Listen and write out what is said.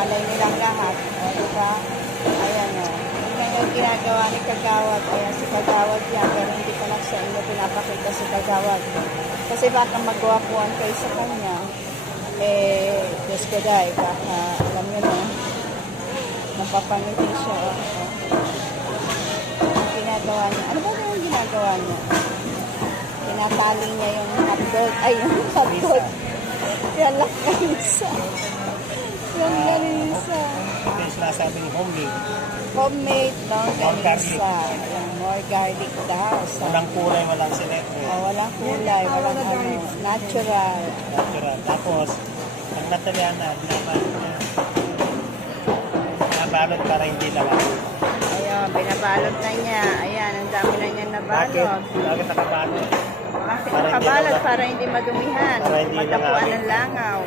malay nilang lahat. O, diba? Ayan o. Yan yung ginagawa ni Kagawad. Ayan si Kagawad yan. Pero hindi ko na sa inyo pinapakita si Kagawad. Kasi baka magwapuan kayo sa kanya. Diyos ko dahil. Baka, alam nyo na. Napapangiti siya. O. Ang ginagawa niya. Ano ba yung ginagawa niya? Tinataling niya yung hotdog. Ay, yung hotdog. Yan lang ganisa. Yan ganisa. Ito yung sinasabi ni homemade. Homemade, no? More garlic. Ganisa. Yung more garlic daw. So, Walang kulay, walang sinetre. walang kulay, walang ano. Natural. Natural. Tapos, ang natalyan na, binabalot niya. Binabalot para hindi lawan. Ayun, binabalot na niya. Ayan, ang dami na niya nabalot. Bakit nakabalot? Bakit Para hindi nakabalot? lawan. Para hindi madumihan. Para hindi Magkapuan langawin. ng langaw.